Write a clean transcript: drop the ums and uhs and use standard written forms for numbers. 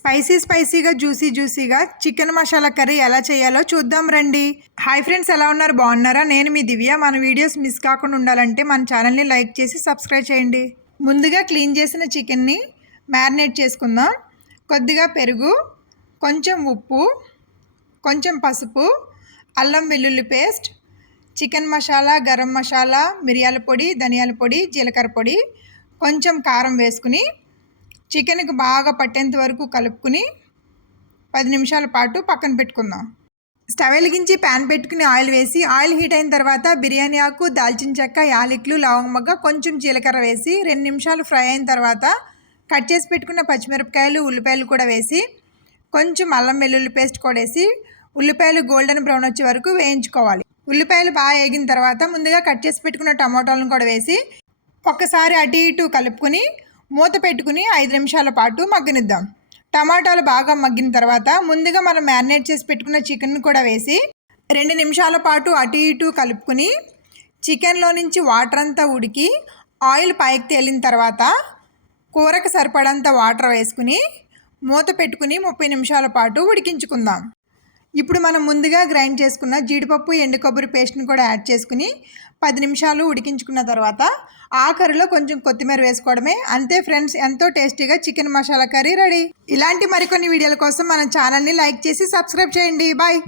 స్పైసీగా జ్యూసీగా chicken masala curry ఎలా చేయాలో చూద్దాం రండి. హాయ్ ఫ్రెండ్స్, ఎలా ఉన్నారు? బాగున్నారా? నేను మీ దివ్య. మన వీడియోస్ మిస్ కాకుండా ఉండాలంటే మన ఛానల్ని లైక్ చేసి సబ్స్క్రైబ్ చేయండి. ముందుగా క్లీన్ చేసిన చికెన్ని మ్యారినేట్ చేసుకుందాం. కొద్దిగా పెరుగు, కొంచెం ఉప్పు, కొంచెం పసుపు, అల్లం వెల్లుల్లి పేస్ట్, చికెన్ మసాలా, గరం మసాలా, మిరియాల పొడి, ధనియాల పొడి, జీలకర్ర పొడి, కొంచెం కారం వేసుకుని చికెన్కి బాగా పట్టేంత వరకు కలుపుకుని 10 నిమిషాల పాటు పక్కన పెట్టుకుందాం. స్టవ్ వెలిగించి ప్యాన్ పెట్టుకుని ఆయిల్ వేసి ఆయిల్ హీట్ అయిన తర్వాత బిర్యానీ ఆకు, దాల్చిన చెక్క, యాలకులు, లవంగ, కొంచెం జీలకర్ర వేసి 2 నిమిషాలు ఫ్రై అయిన తర్వాత కట్ చేసి పెట్టుకున్న పచ్చిమిరపకాయలు, ఉల్లిపాయలు కూడా వేసి కొంచెం అల్లం వెల్లుల్లి పేస్ట్ కూడా వేసి ఉల్లిపాయలు గోల్డెన్ బ్రౌన్ వచ్చే వరకు వేయించుకోవాలి. ఉల్లిపాయలు బాగా వేగిన తర్వాత ముందుగా కట్ చేసి పెట్టుకున్న టమాటాలను కూడా వేసి ఒక్కసారి అటు ఇటు కలుపుకొని మూత పెట్టుకుని 5 నిమిషాల పాటు మగ్గనిద్దాం. టమాటాలు బాగా మగ్గిన తర్వాత ముందుగా మనం మ్యారినేట్ చేసి పెట్టుకున్న చికెన్ కూడా వేసి 2 నిమిషాల పాటు అటు ఇటు కలుపుకుని చికెన్లో నుంచి వాటర్ అంతా ఉడికి ఆయిల్ పైకి తేలిన తర్వాత కూరకు సరిపడంత వాటర్ వేసుకుని మూత పెట్టుకుని 30 నిమిషాల పాటు ఉడికించుకుందాం. ఇప్పుడు మనం ముందుగా గ్రైండ్ చేసుకున్న జీడిపప్పు, ఎండు కొబ్బరి పేస్ట్ని కూడా యాడ్ చేసుకుని 10 నిమిషాలు ఉడికించుకున్న తర్వాత ఆ కర్రీలో కొంచెం కొత్తిమీర వేసుకోవడమే. అంతే ఫ్రెండ్స్, ఎంతో టేస్టీగా చికెన్ మసాలా కర్రీ రెడీ. ఇలాంటి మరికొన్ని వీడియోల కోసం మన ఛానల్ని లైక్ చేసి సబ్స్క్రైబ్ చేయండి. బాయ్.